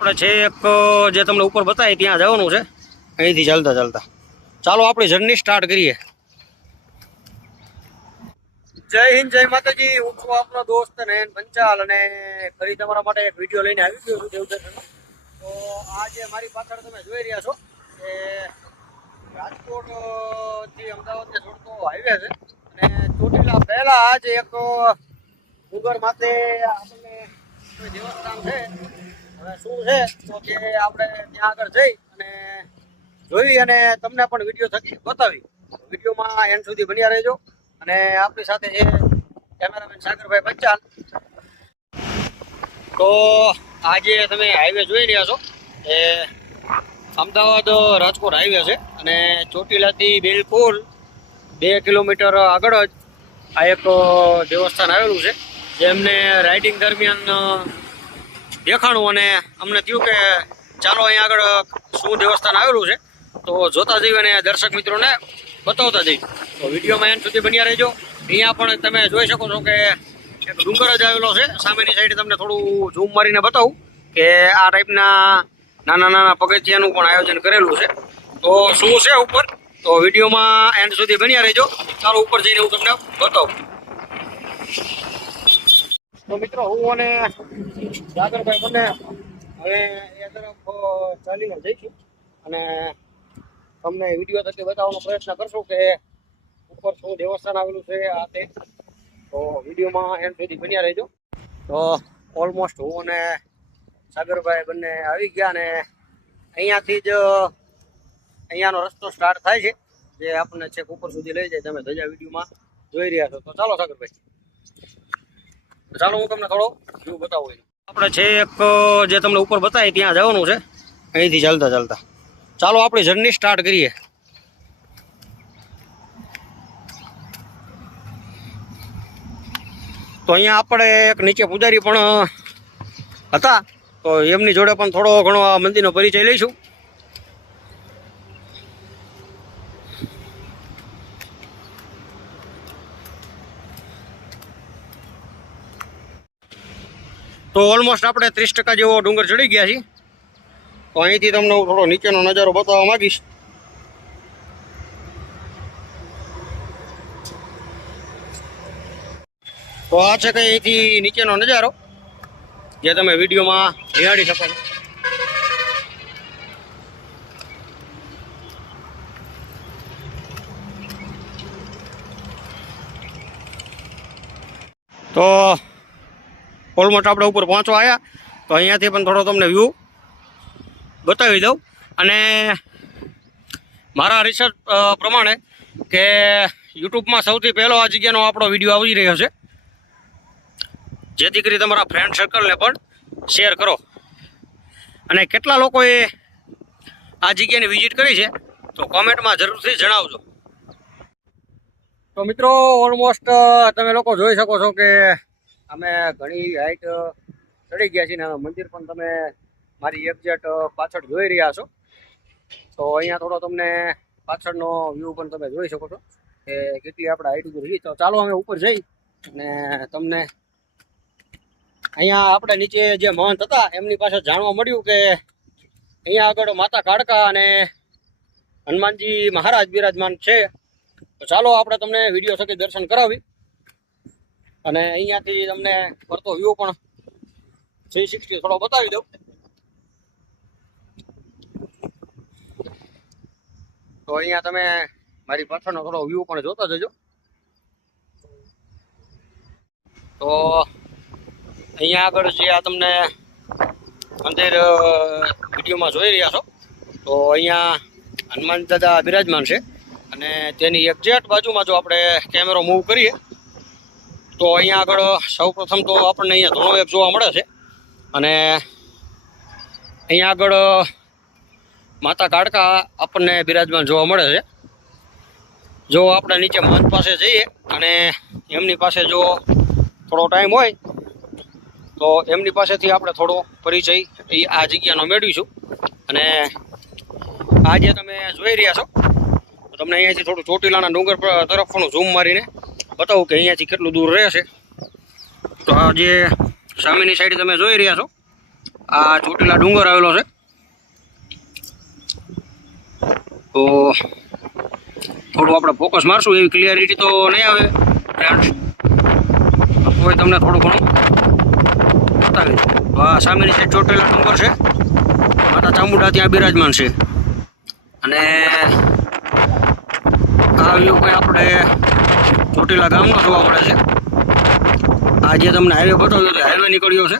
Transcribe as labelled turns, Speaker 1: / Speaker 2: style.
Speaker 1: આપણે છે એક જે તમને ઉપર બતાવી ત્યાં જવાનું છે. અહીંથી ચાલતા ચાલતા. ચાલો આપણી જર્ની સ્ટાર્ટ કરીએ. જય હિન્દ જય માતાજી. હું છું આપનો દોસ્ત નયન પંચાલ અને ફરી તમારા માટે એક વીડિયો લઈને આવી ગયો છું દેવદર્શનનો તો આ જે મારી પાછળ તમે જોઈ રહ્યા છો એ રાજકોટ અ, થી અમદાવાદને જોડતો હાઈવે છે. અને ચોટીલા પહેલા જ એક ડુંગર માથે આપણને દેવસ્થાન છે. હવે શું છે, તો કે આપણે ત્યાં આગળ જઈ અને જોઈ અને તમને પણ વીડિયો થકી બતાવી. વિડીયોમાં એન્ડ સુધી બન્યા રહેજો. અને આપણી સાથે છે કેમેરામેન સાગરભાઈ પંચાલ. તો આજે તમે હાઈવે જોઈ રહ્યા છો. એ અમદાવાદ રાજકોટ હાઈવે છે. અને ચોટીલાથી બિલકુલ બે કિલોમીટર આગળ જ આ એક દેવસ્થાન આવેલું છે. જેમને રાઇડિંગ દરમિયાન દેખાણું અને અમને થયું કે ચાલો અહીંયા આગળ શું દેવસ્થાન આવેલું છે. તો જોતા જઈએ અને દર્શક મિત્રોને બતાવતા જઈએ. તો વિડીયોમાં એન્ડ સુધી બન્યા રહેજો. અહીંયા પણ તમે જોઈ શકો છો કે એક ડુંગર જ આવેલો છે. સામેની સાઈડ તમને થોડું ઝૂમ મારીને બતાવું કે આ ટાઈપના નાના નાના પગથિયાનું પણ આયોજન કરેલું છે. તો શું છે ઉપર? તો વિડીયોમાં એન્ડ સુધી બન્યા રહેજો. ચાલો ઉપર જઈને હું તમને બતાવું. તો મિત્રો હું અને સાગરભાઈ બંને હવે એ તરફ ચાલીને જઈશું. અને તમને વીડિયો તરીકે બતાવવાનો પ્રયત્ન કરશું કે ઉપર શું દેવસ્થાન આવેલું છે આ તે. તો વિડીયોમાં એમ સુધી બન્યા રહેજો. તો ઓલમોસ્ટ હું અને સાગરભાઈ બંને આવી ગયા અને અહીંયાથી જ અહીંયાનો રસ્તો સ્ટાર્ટ થાય છે. જે આપણને છેક ઉપર સુધી લઈ જાય, તમે ધજા વિડીયોમાં જોઈ રહ્યા છો. તો ચાલો સાગરભાઈ. ચાલો, હું તમને થોડો બતાવું આપણે છે એક, જે તમને ઉપર બતાવી ત્યાં જવાનું છે. અહીંથી ચાલતા ચાલતા. ચાલો, આપણી જર્ની સ્ટાર્ટ કરીએ. તો અહીંયા આપણે એક નીચે પૂજારી પણ હતા. તો એમની જોડે પણ થોડો ઘણો આ મંદિરનો પરિચય લઈશું. તો ઓલમોસ્ટ આપણે ત્રીસ ટકા જેવો ડુંગર ચડી ગયા છીએ. તો અહીંથી તમને હું થોડો નીચેનો નજારો બતાવવા માંગીશ. તો આ છે કંઈ અહીંથી નીચેનો નજારો, જે તમે વિડીયોમાં નિહાળી શકો તો ઓલમોસ્ટ આપણે ઉપર પહોંચવા આવ્યા તો અહીંયાથી પણ થોડો તમને વ્યૂ બતાવી દઉં. અને મારા રિસર્ચ પ્રમાણે કે યુટ્યુબમાં સૌથી પહેલો આ જગ્યાનો આપણો વીડિયો આવી રહ્યો છે. જેથી કરી તમારા ફ્રેન્ડ સર્કલને પણ શેર કરો. અને કેટલા લોકોએ આ જગ્યાની વિઝિટ કરી છે, તો કોમેન્ટમાં જરૂરથી જણાવજો. તો મિત્રો ઓલમોસ્ટ તમે લોકો જોઈ શકો છો કે અમે ઘણી હાઈટ ચડી ગયા છીએ ને મંદિર પણ તમે મારી એક્ઝેટ પાછળ જોઈ રહ્યા છો. તો અહીંયા થોડો તમને પાછળનો વ્યૂ પણ તમે જોઈ શકો છો કે કેટલી આપણે હાઈટ ઉપર તો ચાલો અમે ઉપર જઈ અને તમને અહીંયા આપણે નીચે જે મહંત હતા, એમની પાસે જાણવા મળ્યું કે અહીંયા આગળ માતા કાળકા અને હનુમાનજી મહારાજ બિરાજમાન છે. તો ચાલો આપણે તમને વીડિયો થકી દર્શન કરાવી. અને અહીંયાથી તમને ફરતો વ્યૂ પણ થ્રી સિક્સટી થોડો બતાવી દઉં. તો અહીંયા તમે મારી પાછળનો થોડો વ્યૂ પણ જોતા જજો. તો અહીંયા આગળ જે આ તમને મંદિર વિડીયોમાં જોઈ રહ્યા છો, તો અહીંયા હનુમાન દાદા બિરાજમાન છે. અને તેની એક્ઝેક્ટ બાજુમાં જો આપણે કેમેરો મૂવ કરીએ તો અહીંયા આગળ સૌ પ્રથમ તો આપણને અહીંયા ધોણો એક જોવા મળે છે. અને અહીંયા આગળ માતા કાળકા આપણને બિરાજમાન જોવા મળે છે. જો આપણે નીચે મહંત પાસે જઈએ અને એમની પાસે જો થોડો ટાઈમ હોય, તો એમની પાસેથી આપણે થોડો પરિચય એ આ જગ્યાનો મેળવીશું. અને આજે તમે જોઈ રહ્યા છો. તમને અહીંયાથી થોડું ચોટીલાના ડુંગર તરફ પણ ઝૂમ મારીને બતાવું કે અહીંયાથી કેટલું દૂર રહેશે તો આ જે સામેની સાઈડ તમે જોઈ રહ્યા છો, આ ચોટીલા ડુંગર આવેલો છે. તો થોડું આપણે ફોકસ મારશું, એવી ક્લિયરિટી તો નહીં આવે. કોઈ તમને થોડું ઘણું બતાવી તો આ સામેની સાઈડ ચોટેલા ડુંગર છે. માતા ચામુંડા ત્યાં બિરાજમાન છે. અને આ વ્યૂ આપણે ચોટીલા ગામમાં જોવા મળે છે. આ જે તમને હાઈવે બતાવ્યો તો હાઈવે નીકળ્યો છે.